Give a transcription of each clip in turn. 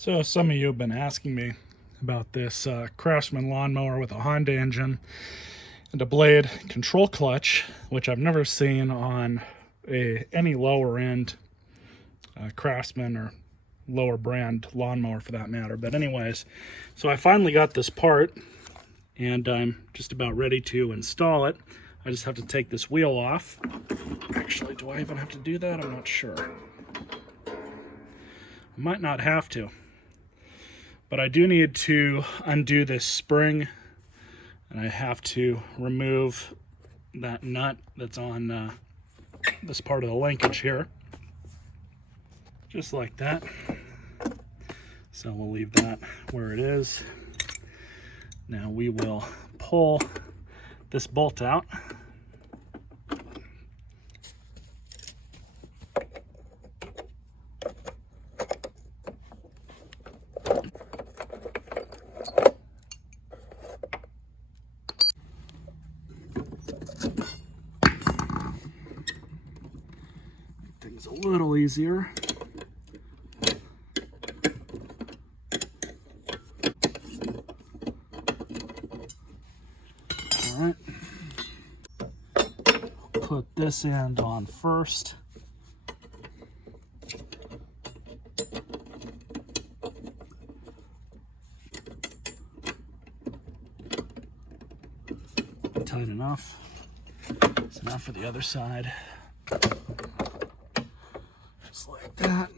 So some of you have been asking me about this Craftsman lawnmower with a Honda engine and a blade control clutch, which I've never seen on any lower end Craftsman or lower brand lawnmower for that matter. But anyways, so I finally got this part and I'm just about ready to install it. I just have to take this wheel off. Actually, do I even have to do that? I'm not sure. I might not have to. But I do need to undo this spring, and I have to remove that nut that's on this part of the linkage here. Just like that. So we'll leave that where it is. Now we will pull this bolt out. Things a little easier. All right. Put this end on first. Tight enough. It's enough for the other side. Just like that.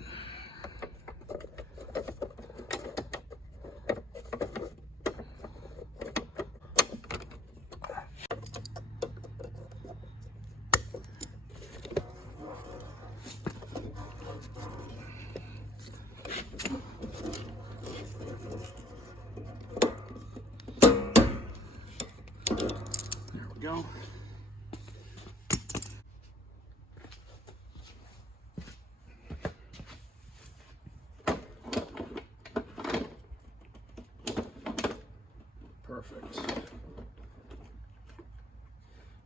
There we go. Perfect.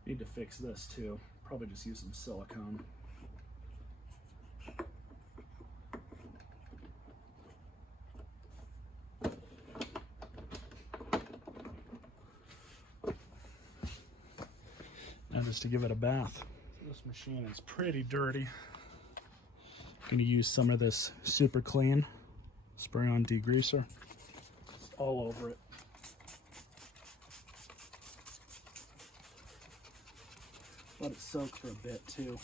Need to fix this too. Probably just use some silicone. Now just to give it a bath. This machine is pretty dirty. I'm going to use some of this super clean spray-on degreaser all over it. Let it soak for a bit too.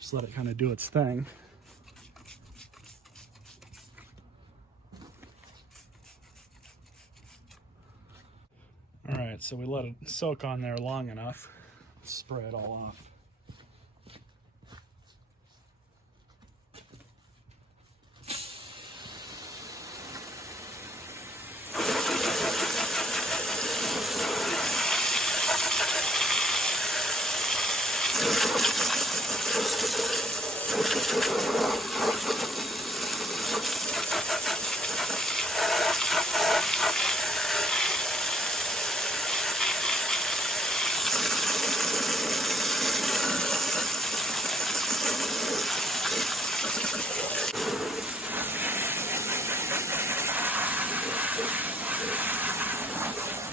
Just let it kind of do its thing. All right, so we let it soak on there long enough. Let's spray it all off.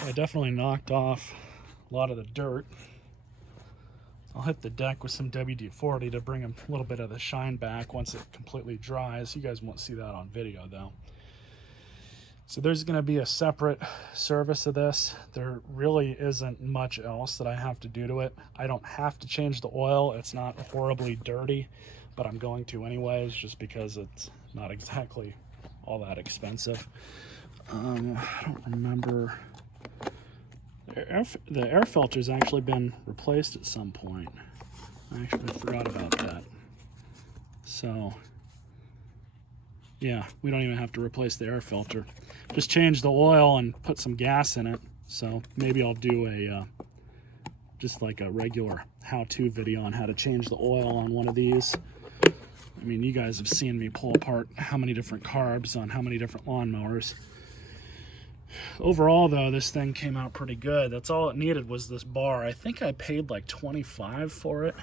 I definitely knocked off a lot of the dirt. I'll hit the deck with some WD-40 to bring a little bit of the shine back once it completely dries. You guys won't see that on video though. So there's going to be a separate service of this. There really isn't much else that I have to do to it. I don't have to change the oil. It's not horribly dirty, but I'm going to anyways just because it's not exactly all that expensive. I don't remember. The air filter's actually been replaced at some point. I actually forgot about that. So Yeah, we don't even have to replace the air filter. Just change the oil and put some gas in it. So maybe I'll do a just like a regular how-to video on how to change the oil on one of these. I mean, you guys have seen me pull apart how many different carbs on how many different lawnmowers. Overall, though, this thing came out pretty good. That's all it needed was this bar. I think I paid like $25 for it.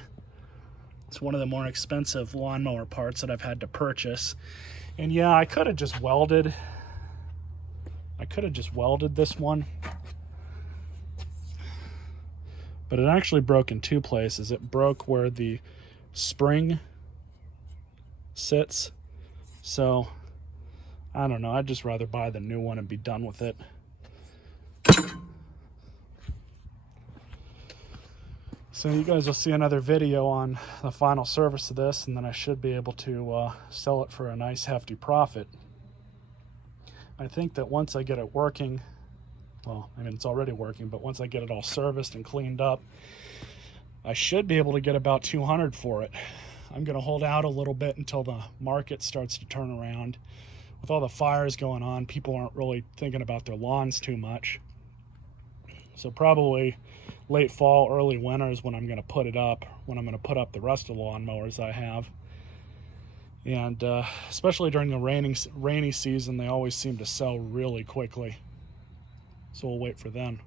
It's one of the more expensive lawnmower parts that I've had to purchase. And yeah, I could have just welded. This one. But it actually broke in two places. It broke where the spring sits. So, I don't know. I'd just rather buy the new one and be done with it. So you guys will see another video on the final service of this, and then I should be able to sell it for a nice hefty profit. I think that once I get it working, well, I mean, it's already working, but once I get it all serviced and cleaned up, I should be able to get about $200 for it. I'm going to hold out a little bit until the market starts to turn around. With all the fires going on, people aren't really thinking about their lawns too much. So probably late fall, early winter is when I'm going to put it up, when I'm going to put up the rest of the lawnmowers I have. And especially during the rainy season, they always seem to sell really quickly. So we'll wait for then.